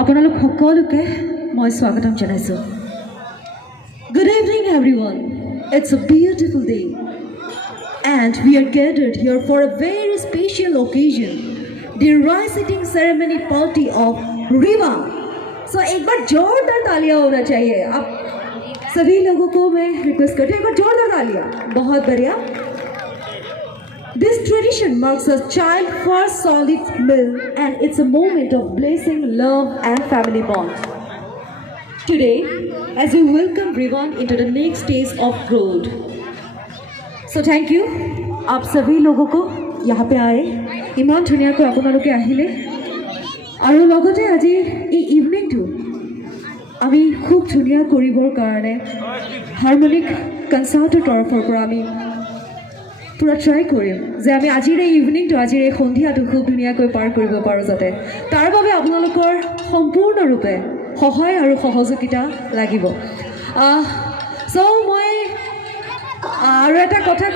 আপোনালোক সকলোকে মই স্বাগতম জনাইছোঁ। Good evening everyone. It's a beautiful day and we are gathered here for a very special occasion, the rice-eating ceremony party of Riva. So एक बार जोरदार तालियां होना चाहिए। आप सभी लोगों को मैं रिक्वेस्ट करती हूँ एक बार जोरदार तालियां। बहुत बढ़िया। This tradition marks a child first solid meal and it's a moment of blessing, love and family bond. Today, as we welcome Rivan into the next stage of growth. So thank you. आप सभी लोगों को यहाँ पे आए इमान धुनिया को आपन लोगे आहिले और लोगों ने आज ये इवनिंग टू अभी खूब धुनिया कोरिबोर कारणे हार्मोनिक कंसार्टर तरफर पर अभी पूरा ट्राई करिम जे আমি আজিৰ এই ইভিনিংটো আজিৰ এই সন্ধিয়াটো খুব ধুনিয়াকৈ পাৰ কৰিব পাৰো যাতে তাৰ বাবে আপোনালোকৰ সম্পূৰ্ণ ৰূপে সহায় আৰু সহযোগিতা লাগিব। সো মই আৰু এটা কথা